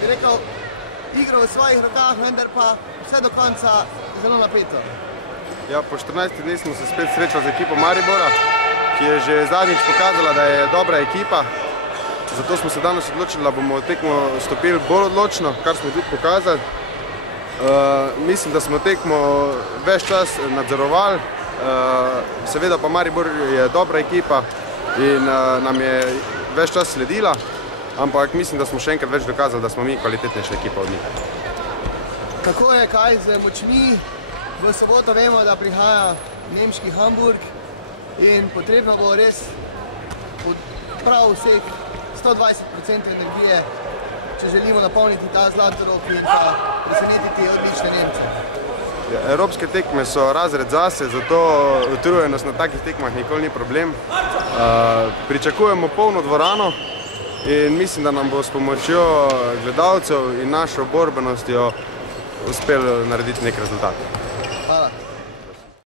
bi rekel, igro v svojih rokah, vendar pa vse do konca zelo napeto. Ja, po 14 dneh smo se spet srečali z ekipo Maribora, ki je že zadnjič pokazala, da je dobra ekipa. Zato smo se danes odločili, da bomo tekmo stopili bolj odločno, kar smo tudi pokazali. Mislim, da smo tekmo ves čas nadzorovali. Seveda pa Maribor je dobra ekipa in nam je ves čas sledila, ampak mislim, da smo še enkrat več dokazali, da smo mi kvalitetnejša ekipa od njih. Kako je kaj z močmi? V soboto vemo, da prihaja nemški Hamburg in potrebno bo res prav vseh 120% energije, če želimo napolniti ta Zlatorog in pa presenetiti odlične Nemce. Evropske tekme so razred zase, zato utrujenost na takih tekmah nikoli ni problem. Pričakujemo polno dvorano in mislim, da nam bo s pomočjo gledalcev in našo borbenostjo uspelo narediti nek rezultat.